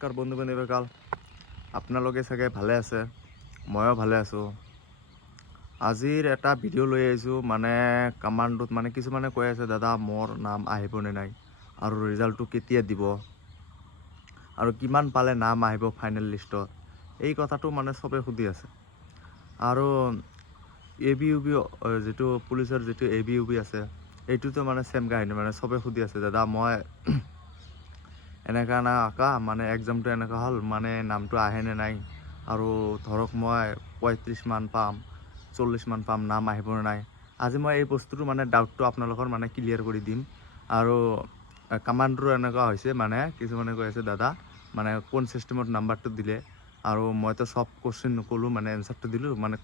নমস্কাৰ বন্ধু বান্ধৱীসকল, আপোনালোকে চাগে ভালে আছে, ময়ো ভালে আছোঁ। আজিৰ এটা ভিডিঅ' লৈ আহিছোঁ। মানে কমাণ্ডত মানে কিছুমানে কৈ আছে দাদা মোৰ নাম আহিবনে নাই আৰু ৰিজাল্টটো কেতিয়া দিব আৰু কিমান পালে নাম আহিব ফাইনেল লিষ্টত, এই কথাটো মানে চবে সুধি আছে। আৰু ABUB যিটো পুলিচৰ যিটো ABUB আছে এইটোতো মানে চেম কাহিনী, মানে চবে সুধি আছে দাদা মই এনেকা না আঁকা মানে এক্সামটো এনেকুৱা হ'ল, মানে নামটো আহেনে নাই আৰু ধৰক মই 35 মান পাম 40 মান পাম, নাম আহিবনে নাই। আজি মই এই বস্তুটো মানে ডাউটটো আপোনালোকৰ মানে ক্লিয়াৰ কৰি দিম। আৰু কমাণ্ডৰ এনেকুৱা হৈছে, মানে কিছুমানে কৈ আছে দাদা মানে কোন চিষ্টেমত নাম্বাৰটো দিলে, আৰু মইতো সব কোশ্চেন নক'লোঁ, মানে এনচাৰটো দিলোঁ, মানে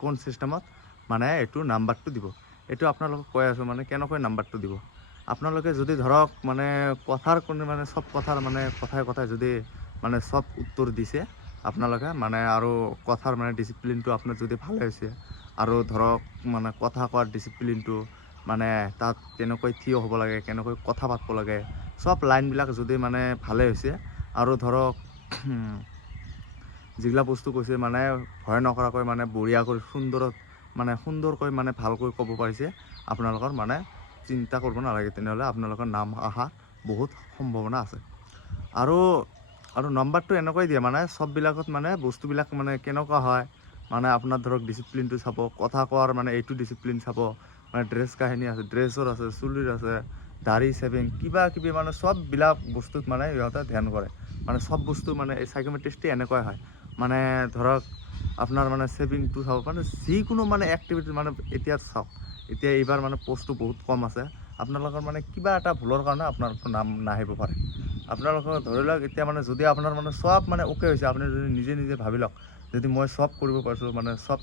কোন চিষ্টেমত মানে এইটো নাম্বাৰটো দিব, এইটো আপোনালোকক কৈ আছোঁ। মানে কেনেকৈ নাম্বাৰটো দিব, আপোনালোকে যদি ধৰক মানে কথাৰ কোনো মানে সব কথাৰ মানে কথাই কথাই যদি মানে সব উত্তৰ দিছে আপোনালোকে, মানে আৰু কথাৰ মানে ডিচিপ্লিনটো আপোনাৰ যদি ভালে হৈছে আৰু ধৰক মানে কথা কোৱাৰ ডিচিপ্লিনটো মানে তাত কেনেকৈ থিয় হ'ব লাগে, কেনেকৈ কথা পাতিব লাগে, সব লাইনবিলাক যদি মানে ভালে হৈছে আৰু ধৰক যিগিলা বস্তু কৈছে মানে ভয় নকৰাকৈ মানে বঢ়িয়াকৈ সুন্দৰকৈ মানে ভালকৈ ক'ব পাৰিছে, আপোনালোকৰ মানে চিন্তা কৰিব নালাগে, তেনেহ'লে আপোনালোকৰ নাম অহা বহুত সম্ভাৱনা আছে। আৰু নম্বৰটো এনেকৈ দিয়ে, মানে সববিলাকত মানে বস্তুবিলাক মানে কেনেকুৱা হয়, মানে আপোনাৰ ধৰক ডিচিপ্লিনটো চাব, কথা কোৱাৰ মানে এইটো ডিচিপ্লিন চাব, মানে ড্ৰেছ কাহিনী আছে, ড্ৰেছৰ আছে, চুলিৰ আছে, দাড়ি চেভিং কিবা কিবি মানে সববিলাক বস্তুত মানে সিহঁতে ধ্যান কৰে। মানে সব বস্তু মানে এই সাইকোমেট্ৰিষ্টে এনেকুৱাই হয়, মানে ধৰক আপোনাৰ মানে চেভিংটো চাব, মানে যিকোনো মানে এক্টিভিটি মানে এতিয়া চাওক, এতিয়া এইবাৰ মানে পোষ্টটো বহুত কম আছে, আপোনালোকৰ মানে কিবা এটা ভুলৰ কাৰণে আপোনালোকৰ নাম নাহিব পাৰে। আপোনালোকৰ ধৰি লওক এতিয়া মানে যদি আপোনাৰ মানে সব মানে অ'কে হৈছে, আপুনি যদি নিজে ভাবি লওক যদি মই সব কৰিব পাৰিছোঁ, মানে সব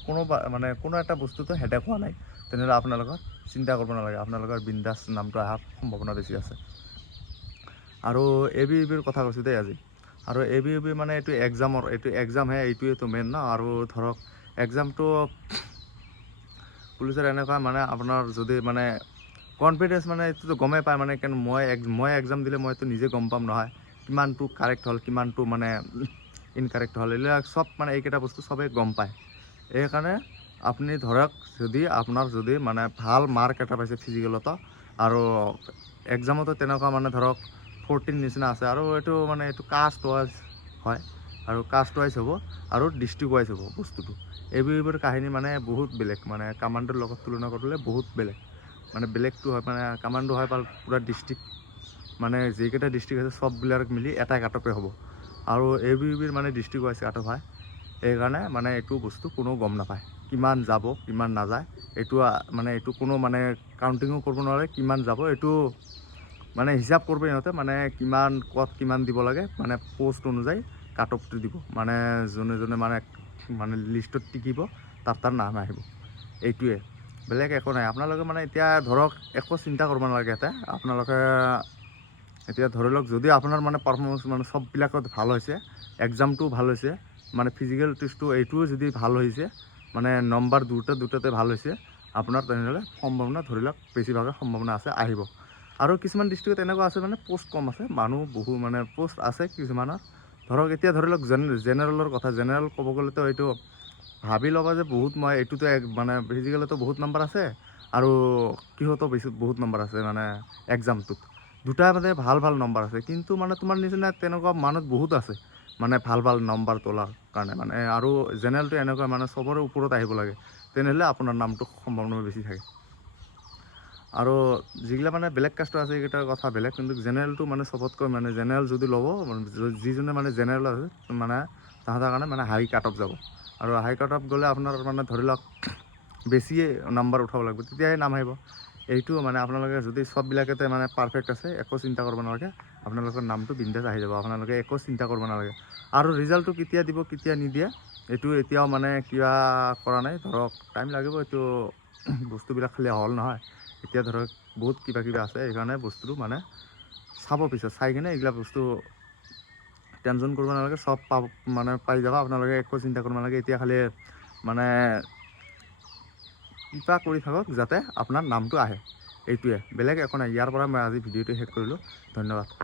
কোনো এটা বস্তুটো হেডেক হোৱা নাই, তেনেহ'লে আপোনালোকৰ চিন্তা কৰিব নালাগে, আপোনালোকৰ বিন্দাছ নামটো অহাৰ সম্ভাৱনা বেছি আছে। আৰু ABUBৰ কথা কৈছোঁ দেই আজি। আৰু ABUB মানে এইটো এক্সামহে, এইটোৱেতো মেইন ন। আৰু ধৰক এক্সামটো পুলিচৰ এনেকুৱা মানে আপোনাৰ যদি মানে কনফিডেঞ্চ মানে এইটোতো গমেই পায়, মানে কিন্তু মই এক্সাম দিলে মইতো নিজে গম পাম নহয় কিমানটো কাৰেক্ট হ'ল, কিমানটো মানে ইনকাৰেক্ট হ'ল, এইবিলাক সব মানে এইকেইটা বস্তু চবেই গম পায়। এইকাৰণে আপুনি ধৰক আপোনাৰ যদি মানে ভাল মাৰ্ক এটা পাইছে ফিজিকেলতো, আৰু এক্সামতো তেনেকুৱা মানে ধৰক 14 নিচিনা আছে, আৰু এইটো কাষ্ট ৱাইজ হয়, আৰু কাষ্ট ৱাইজ হ'ব আৰু ডিষ্ট্ৰিক্ট ৱাইজ হ'ব বস্তুটো। ABUBৰ কাহিনী মানে বহুত বেলেগ, মানে কমাণ্ডৰ লগত তুলনা কৰিলে বহুত বেলেগ, মানে বেলেগটো হয়, মানে কমাণ্ডো হয় পূৰা ডিষ্ট্ৰিক্ট, মানে যিকেইটা ডিষ্ট্ৰিক্ট আছে সববিলাক মিলি এটা কাটপে হ'ব, আৰু ABUBৰ মানে ডিষ্ট্ৰিক্ট ৱাইজ কাটপ হয়। সেইকাৰণে মানে এইটো বস্তু কোনো গম নাপায় কিমান যাব কিমান নাযায়, এইটো কোনো মানে কাউণ্টিঙো কৰিব নোৱাৰে, কিমান যাব এইটো মানে হিচাপ কৰিব সিহঁতে, মানে কিমান দিব লাগে, মানে পোষ্ট অনুযায়ী কাটপটো দিব, মানে যোনে মানে লিষ্টত টিকিব তাৰ নাম আহিব, এইটোৱে, বেলেগ একো নাই। আপোনালোকে মানে এতিয়া ধৰক একো চিন্তা কৰিব নালাগে। আপোনালোকে এতিয়া ধৰি লওক যদি আপোনাৰ মানে পাৰফৰ্মেঞ্চ মানে সববিলাকত ভাল হৈছে, এক্সামটোও ভাল হৈছে, মানে ফিজিকেল টেষ্টটো এইটোও যদি ভাল হৈছে, মানে নম্বৰ দুটাতে ভাল হৈছে আপোনাৰ, তেনেহ'লে সম্ভাৱনা ধৰি লওক বেছিভাগে সম্ভাৱনা আছে আহিব। আৰু কিছুমান ডিষ্ট্ৰিক্টত এনেকুৱা আছে মানে পোষ্ট কম আছে, মানুহ বহু মানে পোষ্ট আছে কিছুমানৰ, ধৰক এতিয়া ধৰি লওক জেনেৰেলৰ কথা, জেনেৰেল ক'ব গ'লেতো এইটো ভাবি ল'বা যে বহুত, মই এইটোতো মানে ফিজিকেলতো বহুত নম্বৰ আছে আৰু কিহতো বহুত নম্বৰ আছে, মানে এক্সামটোত দুটা মানে ভাল নম্বৰ আছে, কিন্তু মানে তোমাৰ নিচিনা তেনেকুৱা মানুহ বহুত আছে মানে ভাল নম্বৰ তোলাৰ কাৰণে, মানে আৰু জেনেৰেলটো এনেকুৱা মানে চবৰে ওপৰত আহিব লাগে, তেনেহ'লে আপোনাৰ নামটো সম্ভাৱনা বেছি থাকে। আৰু যিগিলা মানে বেলেগ কাষ্টৰ আছে এইকেইটাৰ কথা বেলেগ, কিন্তু জেনেৰেলটো মানে চবতকৈ মানে জেনেৰেল যদি ল'ব, যিজনে মানে জেনেৰেল আছে মানে তাহাঁতৰ কাৰণে মানে হাই কাট অফ যাব, আৰু হাই কাট অফ গ'লে আপোনাৰ মানে ধৰি লওক বেছিয়ে নাম্বাৰ উঠাব লাগিব, তেতিয়াহে নাম আহিব। এইটো মানে আপোনালোকে যদি সববিলাকতে মানে পাৰফেক্ট আছে, একো চিন্তা কৰিব নালাগে, আপোনালোকৰ নামটো বিন্দাছ আহি যাব, আপোনালোকে একো চিন্তা কৰিব নালাগে। আৰু ৰিজাল্টটো কেতিয়া দিব কেতিয়া নিদিয়ে এইটো এতিয়াও মানে কিবা কৰা নাই, ধৰক টাইম লাগিব, এইটো বস্তুবিলাক খালি হ'ল নহয়, এতিয়া ধৰক বহুত কিবা আছে, সেইকাৰণে বস্তুটো মানে চাব পিছত চাই কিনে এইগিলা বস্তু টেনশ্যন কৰিব নালাগে, সব মানে পাই যাব, আপোনালোকে একো চিন্তা কৰিব নালাগে। এতিয়া খালি মানে কিবা কৰি থাকক যাতে আপোনাৰ নামটো আহে, এইটোৱে, বেলেগ একো নাই। ইয়াৰ পৰা মই আজি ভিডিঅ'টো শেষ কৰিলোঁ, ধন্যবাদ।